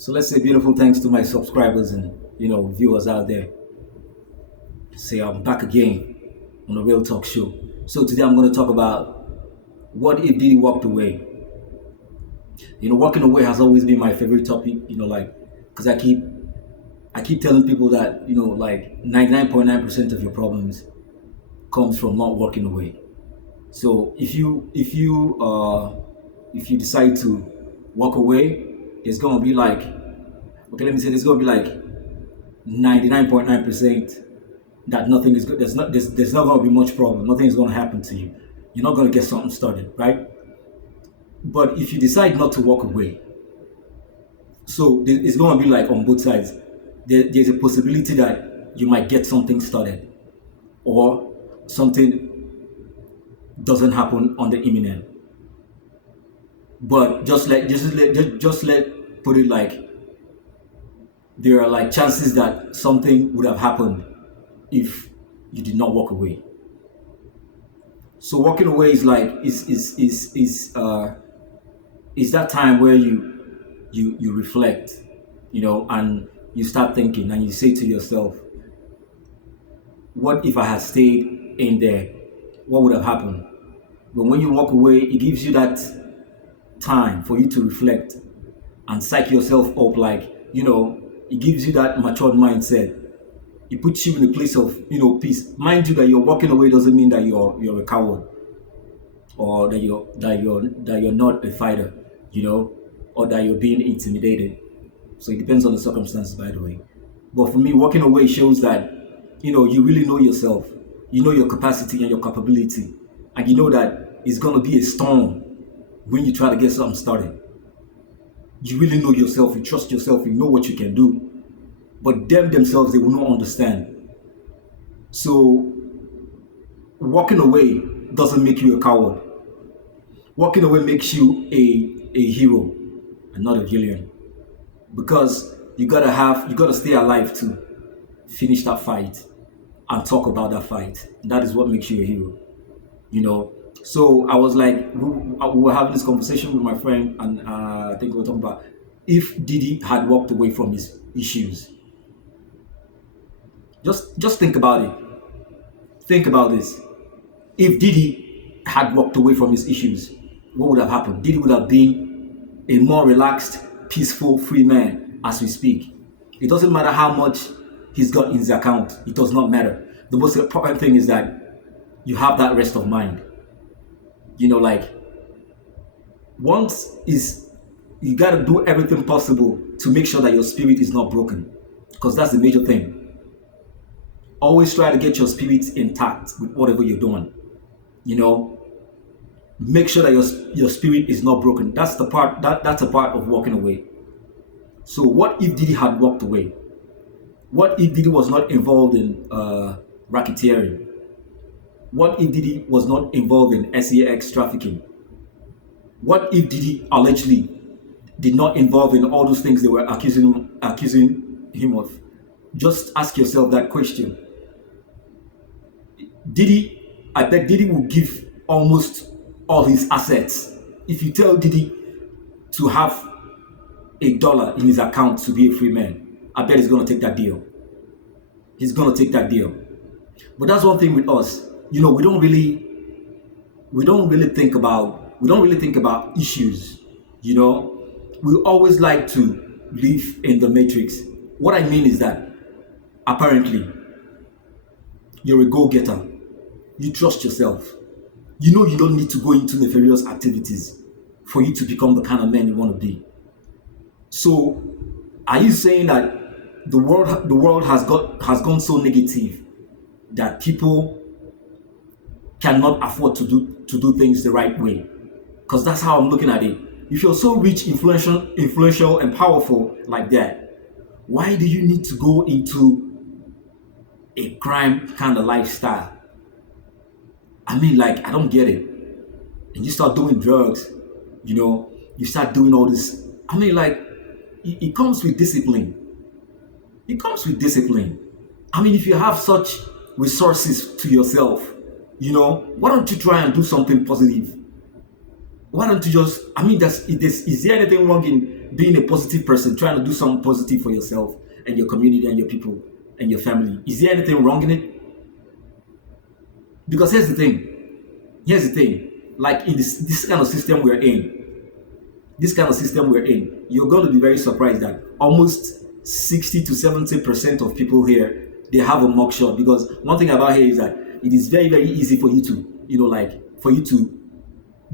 So let's say beautiful thanks to my subscribers and viewers out there. Say I'm back again on the Real Talk Show. So today I'm going to talk about what if Diddy walked away. Walking away has always been my favorite topic. Because I keep telling people that 99.9% of your problems comes from not walking away. So if you decide to walk away, it's gonna be like, okay, let me say, there's gonna be like 99.9% that nothing is good. There's not gonna be much problem. Nothing is gonna happen to you. You're not gonna get something started, right? But if you decide not to walk away, so it's gonna be like on both sides. There's a possibility that you might get something started, or something doesn't happen on the imminent. But just let put it like, there are like chances that something would have happened if you did not walk away. So walking away is like is that time where you reflect, and you start thinking and you say to yourself, what if I had stayed in there? What would have happened? But when you walk away, it gives you that time for you to reflect and psych yourself up, like, it gives you that matured mindset. It puts you in a place of peace. Mind you that you're walking away doesn't mean that you're a coward, or that you're not a fighter, or that you're being intimidated. So it depends on the circumstances, by the way. But for me, walking away shows that you really know yourself, you know your capacity and your capability, and you know that it's gonna be a storm when you try to get something started. You really know yourself, you trust yourself, you know what you can do. But them themselves, they will not understand. So walking away doesn't make you a coward. Walking away makes you a hero and not a villain. Because you gotta stay alive to finish that fight and talk about that fight. That is what makes you a hero. So I was like, we were having this conversation with my friend, and I think we were talking about if Diddy had walked away from his issues. Just think about it. Think about this. If Diddy had walked away from his issues, what would have happened? Diddy would have been a more relaxed, peaceful, free man as we speak. It doesn't matter how much he's got in his account. It does not matter. The most important thing is that you have that rest of mind. Like, once is you got to do everything possible to make sure that your spirit is not broken, because that's the major thing. Always try to get your spirit intact with whatever you're doing. Make sure that your spirit is not broken. That's the part that's a part of walking away. So what if Diddy had walked away? What if Diddy was not involved in racketeering? What if Diddy was not involved in SEX trafficking? What if Diddy allegedly did not involve in all those things they were accusing him of? Just ask yourself that question. I bet Diddy will give almost all his assets. If you tell Diddy to have $1 in his account to be a free man, I bet he's gonna take that deal. He's gonna take that deal. But that's one thing with us. We don't really think about issues. We always like to live in the matrix. What I mean is that apparently you're a go-getter. You trust yourself. You don't need to go into nefarious activities for you to become the kind of man you want to be. So are you saying that the world has gone so negative that people cannot afford to do things the right way? Because that's how I'm looking at it. If you're so rich, influential, and powerful like that, why do you need to go into a crime kind of lifestyle? I mean, like, I don't get it. And you start doing drugs, you start doing all this. I mean, like, it comes with discipline. It comes with discipline. I mean, if you have such resources to yourself, why don't you try and do something positive? Why don't you just, I mean, is there anything wrong in being a positive person, trying to do something positive for yourself and your community and your people and your family? Is there anything wrong in it? Because here's the thing, like in this kind of system we're in, you're going to be very surprised that almost 60 to 70% of people here, they have a mugshot. Because one thing about here is that it is very, very easy for you to, for you to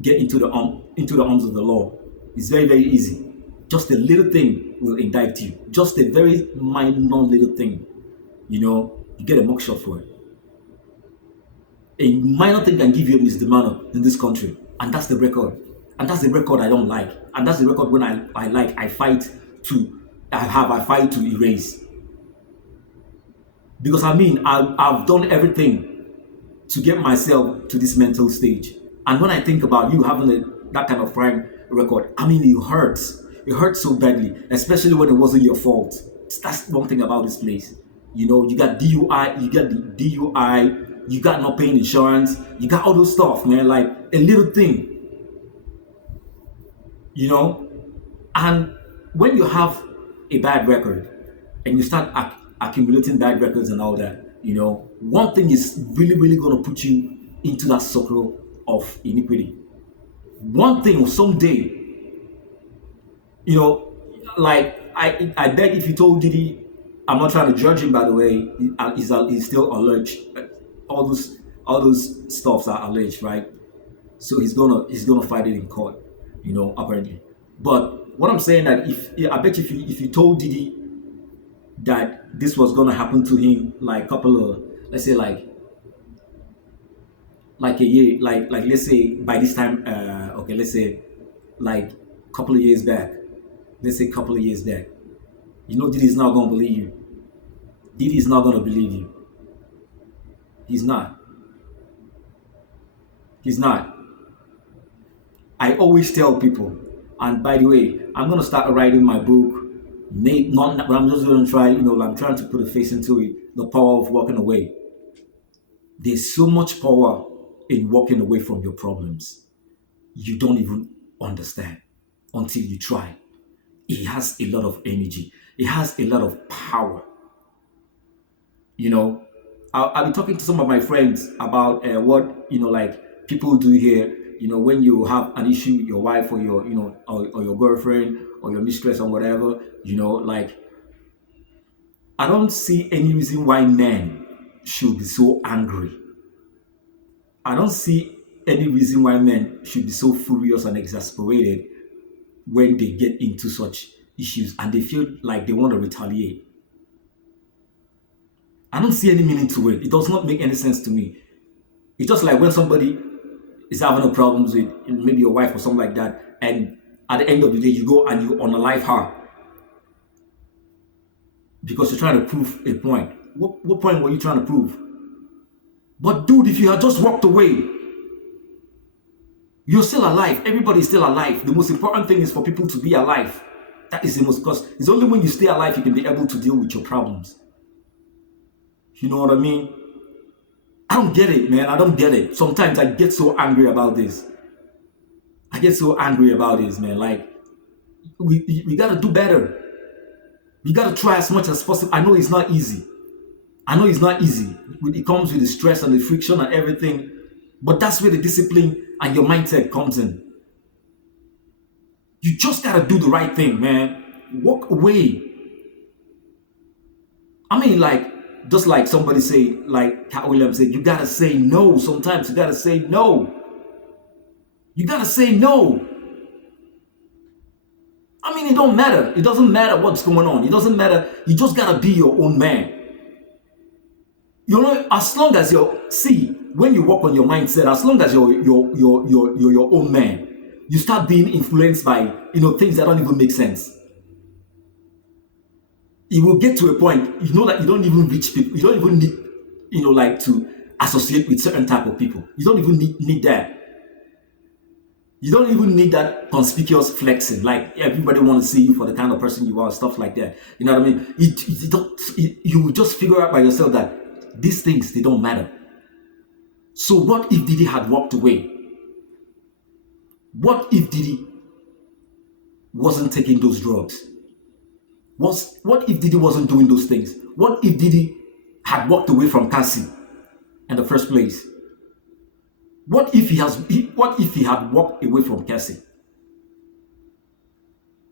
get into the arms of the law. It's very, very easy. Just a little thing will indict you. Just a very minor little thing, you get a mugshot for it. A minor thing can give you a misdemeanor in this country, and that's the record. And that's the record I don't like. And that's the record when I like, I fight to erase. Because I mean, I've done everything to get myself to this mental stage. And when I think about you having that kind of crime record, I mean, it hurts. It hurts so badly, especially when it wasn't your fault. That's one thing about this place. You got DUI, you got not paying insurance, you got all those stuff, man. Like a little thing, And when you have a bad record and you start accumulating bad records and all that, one thing is really, really going to put you into that circle of iniquity. One thing someday, like I bet if you told Diddy, I'm not trying to judge him, by the way, he's still alleged. All those stuffs are alleged, right? So he's gonna fight it in court, apparently. But what I'm saying that I bet if you told Diddy that this was gonna happen to him, like couple of, let's say like a year, like let's say by this time, okay, let's say like couple of years back, Diddy's not gonna believe you. Diddy's not gonna believe you. He's not. I always tell people, and by the way, I'm gonna start writing my book. But I'm just gonna try, I'm trying to put a face into it. The power of walking away. There's so much power in walking away from your problems. You don't even understand until you try. It has a lot of energy. It has a lot of power. I'll be talking to some of my friends about what like people do here. When you have an issue with your wife or your or your girlfriend or your mistress or whatever, like I don't see any reason why men should be so angry. I don't see any reason why men should be so furious and exasperated when they get into such issues and they feel like they want to retaliate. I don't see any meaning to it. It does not make any sense to me. It's just like when somebody is having a problems with maybe your wife or something like that, and at the end of the day, you go and you unalive her because you're trying to prove a point. What point were you trying to prove? But dude, if you had just walked away, you're still alive. Everybody's still alive. The most important thing is for people to be alive. That is the most, because it's only when you stay alive you can be able to deal with your problems. You know what I mean? I don't get it, man. I don't get it. Sometimes I get so angry about this. Man. Like, we got to do better. We got to try as much as possible. I know it's not easy. It comes with the stress and the friction and everything. But that's where the discipline and your mindset comes in. You just got to do the right thing, man. Walk away. I mean, like, just like somebody say, like Cat Williams said, you gotta say no. Sometimes you gotta say no. I mean, it don't matter. It doesn't matter what's going on. It doesn't matter. You just gotta be your own man. As long as when you work on your mindset, as long as you're your own man, you start being influenced by things that don't even make sense. It will get to a point, that you don't even reach people. You don't even need, like to associate with certain type of people. You don't even need that. You don't even need that conspicuous flexing. Like everybody want to see you for the kind of person you are, stuff like that. You know what I mean? You will just figure out by yourself that these things, they don't matter. So what if Diddy had walked away? What if Diddy wasn't taking those drugs? What if Diddy wasn't doing those things? What if Diddy had walked away from Cassie in the first place? What if he had walked away from Cassie?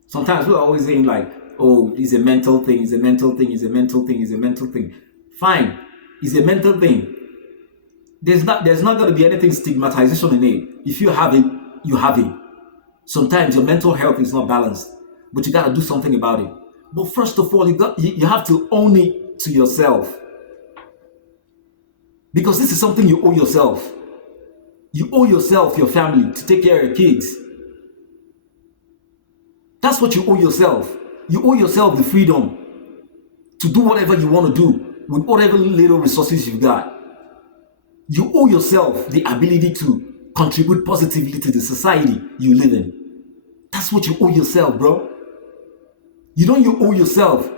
Sometimes we're always saying like, oh, it's a mental thing, it's a mental thing, it's a mental thing, it's a mental thing. Fine, it's a mental thing. There's not going to be anything stigmatization in it. If you have it, you have it. Sometimes your mental health is not balanced, but you got to do something about it. But first of all, you have to own it to yourself, because this is something you owe yourself. You owe yourself, your family, to take care of your kids. That's what you owe yourself. You owe yourself the freedom to do whatever you want to do with whatever little resources you've got. You owe yourself the ability to contribute positively to the society you live in. That's what you owe yourself, bro. You owe yourself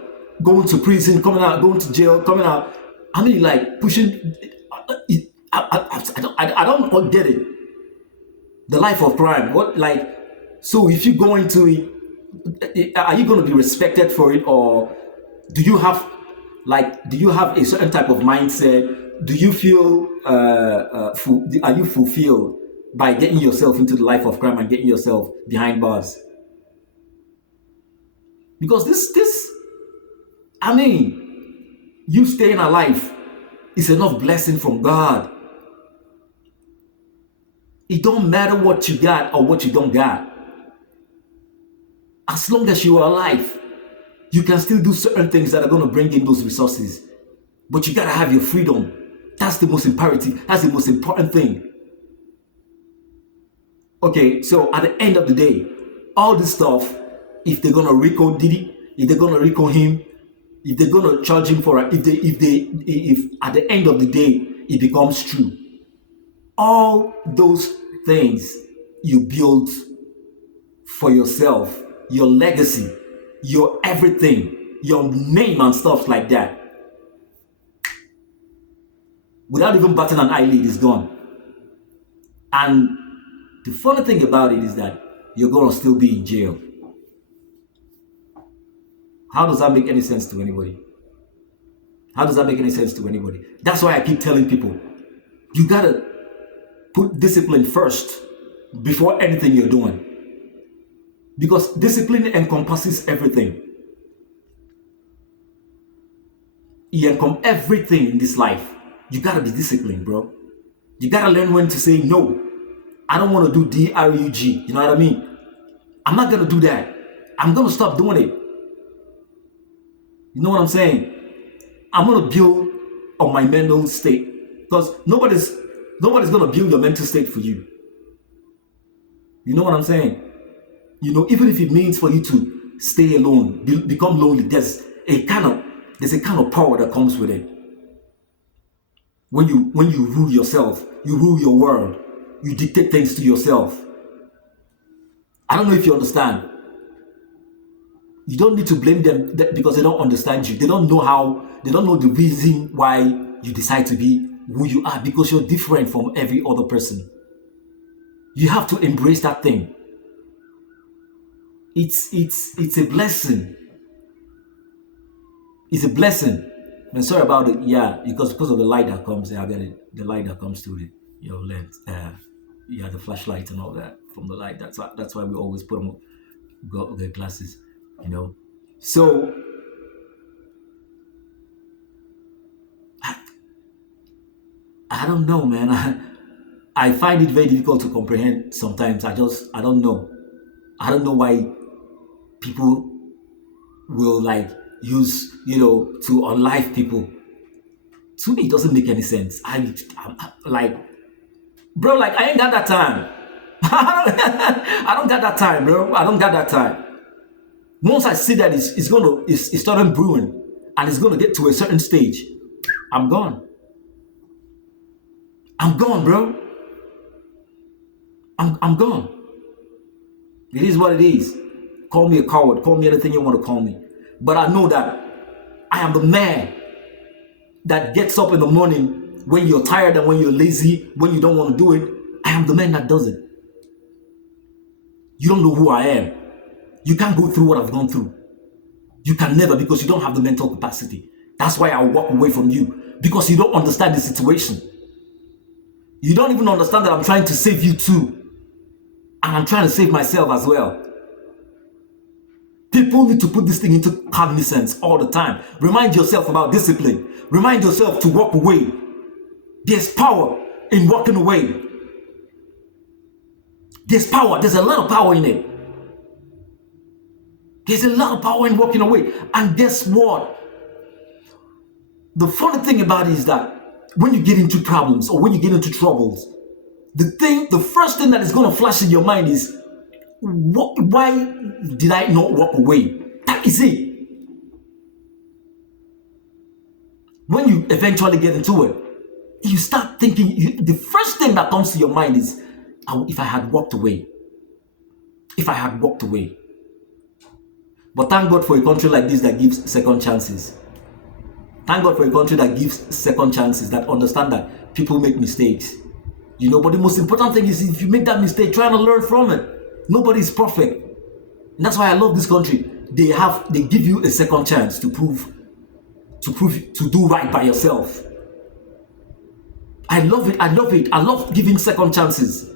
going to prison, coming out, going to jail, coming out. I mean, like pushing. I don't get it. The life of crime. What, like? So if you go into it, are you going to be respected for it, or do you have a certain type of mindset? Do you feel are you fulfilled by getting yourself into the life of crime and getting yourself behind bars? Because this, I mean, you staying alive is enough blessing from God. It don't matter what you got or what you don't got. As long as you are alive, you can still do certain things that are going to bring in those resources. But you got to have your freedom. That's the most imperative. That's the most important thing. Okay, so at the end of the day, all this stuff, if they're going to RICO Diddy, if they're going to RICO him, if they're going to charge him for it, if at the end of the day, it becomes true, all those things you build for yourself, your legacy, your everything, your name and stuff like that, without even batting an eyelid, is gone. And the funny thing about it is that you're going to still be in jail. How does that make any sense to anybody? How does that make any sense to anybody? That's why I keep telling people, you got to put discipline first before anything you're doing. Because discipline encompasses everything. It encompasses everything in this life. You got to be disciplined, bro. You got to learn when to say no. I don't want to do DRUG. You know what I mean? I'm not going to do that. I'm going to stop doing it. You know what I'm saying? I'm going to build on my mental state, because nobody's going to build your mental state for you. You know what I'm saying? You know, even if it means for you to stay alone, become lonely, there's a kind of power that comes with it. When you rule yourself, you rule your world, you dictate things to yourself. I don't know if you understand. You don't need to blame them because they don't understand you. They don't know the reason why you decide to be who you are, because you're different from every other person. You have to embrace that thing. It's a blessing. It's a blessing. I'm sorry about it. Yeah, because of the light that comes. I get it. The light that comes through your lens. The flashlight and all that from the light. That's why we always put them the glasses. You know. So I don't know, man. I find it very difficult to comprehend sometimes. I don't know. I don't know why people will use, to unlife people. To me, it doesn't make any sense. I'm bro, I ain't got that time. I don't got that time, bro. I don't got that time. Once I see that it's starting brewing and it's gonna get to a certain stage, I'm gone. I'm gone, bro. I'm gone. It is what it is. Call me a coward. Call me anything you want to call me. But I know that I am the man that gets up in the morning when you're tired and when you're lazy, when you don't want to do it. I am the man that does it. You don't know who I am. You can't go through what I've gone through. You can never, because you don't have the mental capacity. That's why I'll walk away from you, because you don't understand the situation. You don't even understand that I'm trying to save you too. And I'm trying to save myself as well. People need to put this thing into cognizance all the time. Remind yourself about discipline. Remind yourself to walk away. There's power in walking away. There's power. There's a lot of power in it. There's a lot of power in walking away. And guess what? The funny thing about it is that when you get into problems or when you get into troubles, the first thing that is going to flash in your mind is, why did I not walk away? That is it. When you eventually get into it, you start thinking, the first thing that comes to your mind is, if I had walked away. If I had walked away. But thank God for a country like this that gives second chances. Thank God for a country that gives second chances, that understand that people make mistakes. But the most important thing is, if you make that mistake, try to learn from it. Nobody is perfect. And that's why I love this country. They give you a second chance to do right by yourself. I love it. I love giving second chances.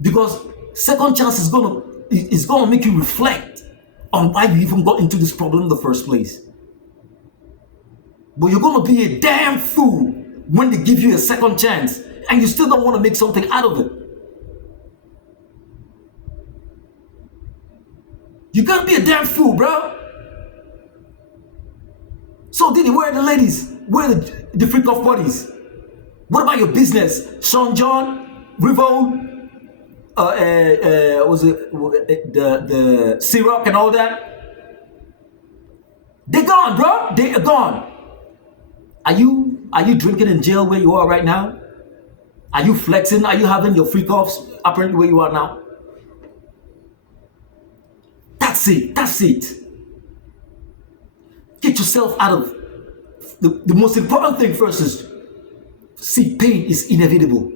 Because second chance is gonna make you reflect on why you even got into this problem in the first place. But you're gonna be a damn fool when they give you a second chance and you still don't want to make something out of it. You gotta be a damn fool, bro. So Diddy, where are the ladies? Where are the freak off bodies? What about your business? Sean John, Revo, was it the C-Rock and all that? They're gone, bro. They are gone. Are you drinking in jail where you are right now? Are you flexing? Are you having your freak offs apparently where you are now? That's it. That's it. Get yourself out of the most important thing first is, see, pain is inevitable.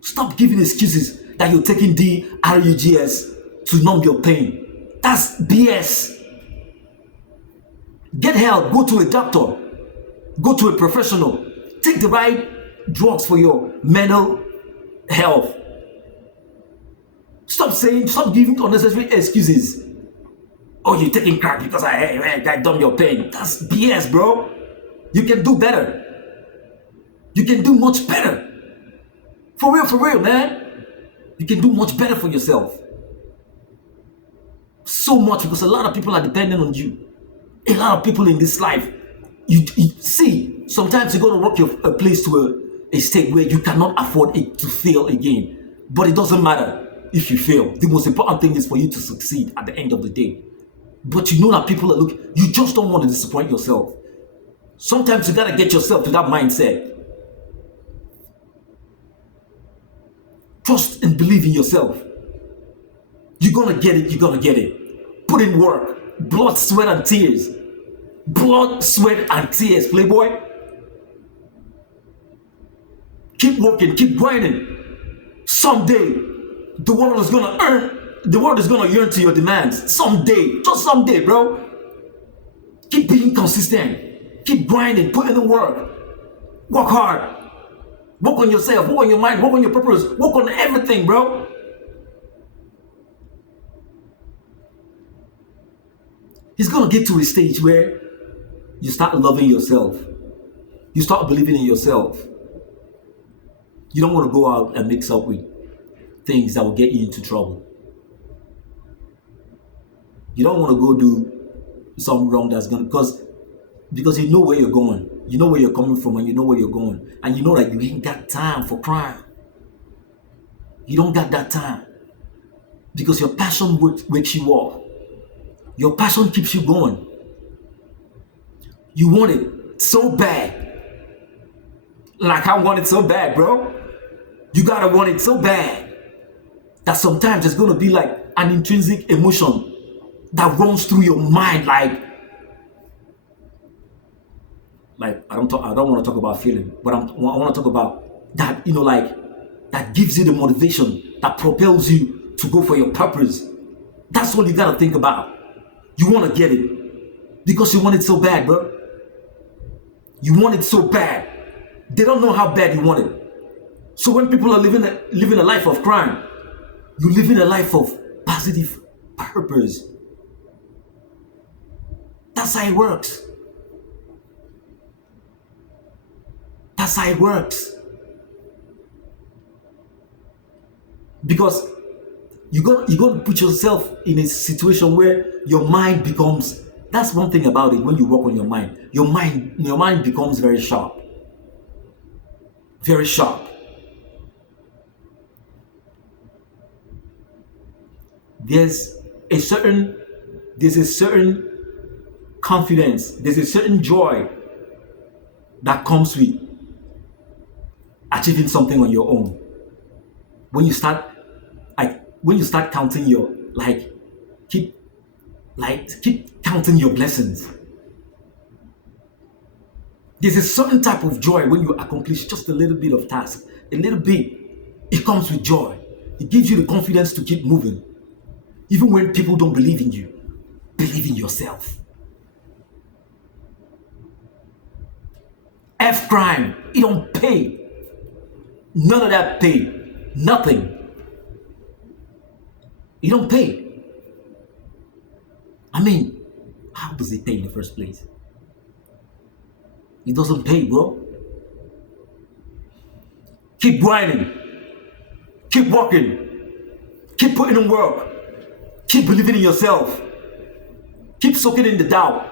Stop giving excuses that you're taking DRUGS to numb your pain. That's BS. Get help. Go to a doctor. Go to a professional. Take the right drugs for your mental health. Stop giving unnecessary excuses. Oh, you're taking crack because I numb your pain. That's BS, bro. You can do better. You can do much better. For real, man. You can do much better for yourself. So much, because a lot of people are dependent on you. A lot of people in this life. You see, sometimes you got to work a place to a state where you cannot afford it to fail again. But it doesn't matter if you fail. The most important thing is for you to succeed at the end of the day. But you know that people are looking. You just don't want to disappoint yourself. Sometimes you got to get yourself to that mindset. Trust and believe in yourself. You're going to get it. You're going to get it. Put in work. Blood, sweat, and tears. Blood, sweat, and tears, playboy. Keep working. Keep grinding. Someday, the world is going to yearn to your demands. Someday. Just someday, bro. Keep being consistent. Keep grinding. Put in the work. Work hard. Work on yourself. Work on your mind. Work on your purpose. Work on everything, bro. It's going to get to a stage where you start loving yourself. You start believing in yourself. You don't want to go out and mix up with things that will get you into trouble. You don't want to go do something wrong that's going to, because you know where you're going. You know where you're coming from and you know where you're going. And you know that you ain't got time for crime. You don't got that time. Because your passion wakes you up. Your passion keeps you going. You want it so bad. Like I want it so bad, bro. You gotta want it so bad that sometimes it's gonna be like an intrinsic emotion that runs through your mind, like I don't want to talk about feeling, but I want to talk about that, like that gives you the motivation that propels you to go for your purpose. That's what you gotta think about. You wanna get it because you want it so bad, bro. You want it so bad. They don't know how bad you want it. So when people are living a life of crime, you live in a life of positive purpose. That's how it works. That's how it works. Because you got to put yourself in a situation where your mind becomes. That's one thing about it. When you work on your mind, your mind becomes very sharp. Very sharp. There's a certain confidence. There's a certain joy that comes with achieving something on your own. When you start counting your keep counting your blessings. There's a certain type of joy when you accomplish just a little bit of task, a little bit. It comes with joy. It gives you the confidence to keep moving. Even when people don't believe in you, believe in yourself. F crime, it don't pay. None of that pay. Nothing. You don't pay. I mean, how does it pay in the first place? It doesn't pay, bro. Keep grinding. Keep working. Keep putting in work. Keep believing in yourself. Keep soaking in the doubt.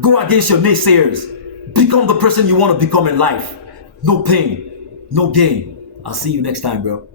Go against your naysayers. Become the person you want to become in life. No pain, no gain. I'll see you next time, bro.